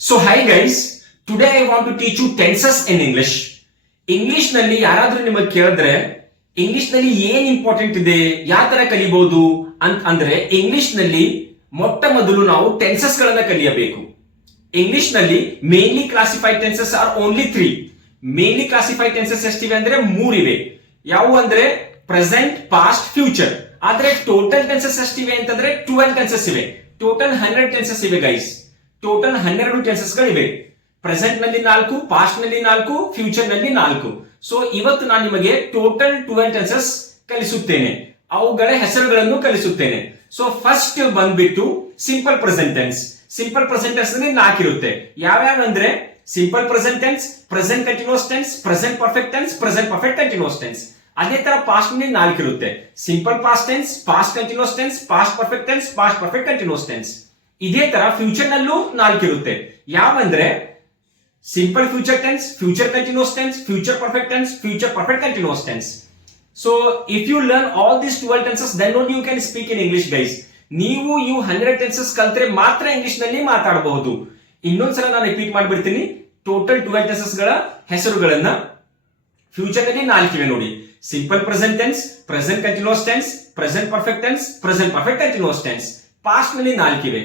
So hi guys, today I want to teach you tenses in English. English ನಲ್ಲಿ ಯಾರಾದ್ರೂ ನಿಮಗೆ ಕೇಳಿದ್ರೆ English ನಲ್ಲಿ ಏನ್ ಇಂಪಾರ್ಟೆಂಟ್ ಇದೆ, ಯಾವ ತರ ಕಲಿಬಹುದು ಅಂದ್ರೆ ಇಂಗ್ಲಿಷ್ ನಲ್ಲಿ ಮೊಟ್ಟ ಮೊದಲು ನಾವು ಟೆನ್ಸಸ್ ಗಳನ್ನ ಕಲಿಯಬೇಕು. ಇಂಗ್ಲಿಷ್ ನಲ್ಲಿ mainly classified tenses are only 3. Mainly classified tenses ಎಷ್ಟಿವೆ ಅಂದ್ರೆ 3 ಇವೆ. ಯಾವುವು ಅಂದ್ರೆ ಪ್ರೆಸೆಂಟ್, ಪಾಸ್ಟ್, ಫ್ಯೂಚರ್. ಆದ್ರೆ ಟೋಟಲ್ ಟೆನ್ಸಸ್ ಎಷ್ಟಿವೆ ಅಂತಂದ್ರೆ 12 ಟೆನ್ಸಸ್ ಇವೆ. ಟೋಟಲ್ 100 ಟೆನ್ಸಸ್ ಇವೆ ಗೈಸ್. ಟೋಟಲ್ 12 ಟೆನ್ಸಸ್ ಗಳಿವೆ. ಪ್ರೆಸೆಂಟ್ ನಲ್ಲಿ 4, ಪಾಸ್ಟ್ ನಲ್ಲಿ 4, ಫ್ಯೂಚರ್ ನಲ್ಲಿ 4. ಸೊ ಇವತ್ತು ನಾನು ನಿಮಗೆ ಟೋಟಲ್ 12 ಟೆನ್ಸಸ್ ಕಲಿಸುತ್ತೇನೆ, ಅವುಗಳ ಹೆಸರುಗಳನ್ನು ಕಲಿಸುತ್ತೇನೆ. ಸೊ ಫಸ್ಟ್ ಬಂದ್ಬಿಟ್ಟು simple present tense. Simple present tense ನಲ್ಲಿ 4 ಇರುತ್ತೆ. ಯಾವ್ಯಾವ ಅಂದ್ರೆ simple present tense, present continuous tense, present perfect tense, present perfect continuous tense. ಅದೇ ತರ ಪಾಸ್ಟ್ ನಲ್ಲಿ 4 ಇರುತ್ತೆ. Simple past tense, past continuous tense, past perfect tense, past perfect continuous tense. ಇದೇ ತರ ಫ್ಯೂಚರ್ ನಲ್ಲೂ 4 ಇರುತ್ತೆ. ಯಾವಂದ್ರೆ simple future tense, future continuous tense, future perfect tense, future perfect continuous tense. So if you learn all these 12 tenses then only you can speak in English guys. ನೀವು 100 tenses ಕಲ್ತ್ರೆ ಮಾತ್ರ English ನಲ್ಲಿ ಮಾತಾಡಬಹುದು. ಇನ್ನೊಂದ್ಸಲ ನಾನು repeat ಮಾಡ್ಬಿಡ್ತೀನಿ. Total 12 tenses ಗಳ ಹೆಸರುಗಳನ್ನ. Future ನಲ್ಲಿ 4 ಇವೆ ನೋಡಿ. Simple present tense, present continuous tense, present perfect tense, present perfect continuous tense. Past ನಲ್ಲಿ 4 ಇವೆ.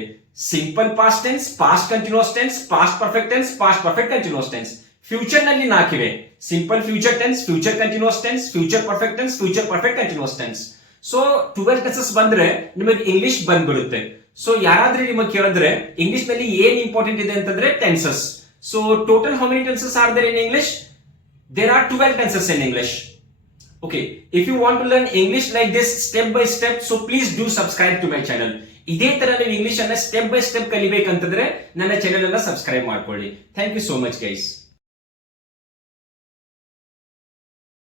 Simple past tense, past continuous tense, past perfect tense, past perfect continuous tense. Future ನಲ್ಲಿ 4 ಇವೆ. Simple future tense, future continuous tense, future perfect tense, future perfect continuous tense. So 12 tenses ಬಂದ್ರೆ ನಿಮಗೆ English ಬಂದ್ಬಿಡುತ್ತೆ. So ಯಾರಾದ್ರೂ ನಿಮಗೆ ಕೇಳಿದ್ರೆ English ನಲ್ಲಿ ಏನ್ ಇಂಪಾರ್ಟೆಂಟ್ ಇದೆ ಅಂತಂದ್ರೆ tenses. So total how many tenses are there in English? There are 12 tenses in English. Okay, if you want to learn English like this step by step, so please do subscribe to my channel. ಇದೇ ತರ ನೀವು English ಅನ್ನ step by step ಕಲಿಬೇಕಂತಂದ್ರೆ ನನ್ನ channel ಅನ್ನ subscribe ಮಾಡ್ಕೊಳ್ಳಿ. Thank you so much guys.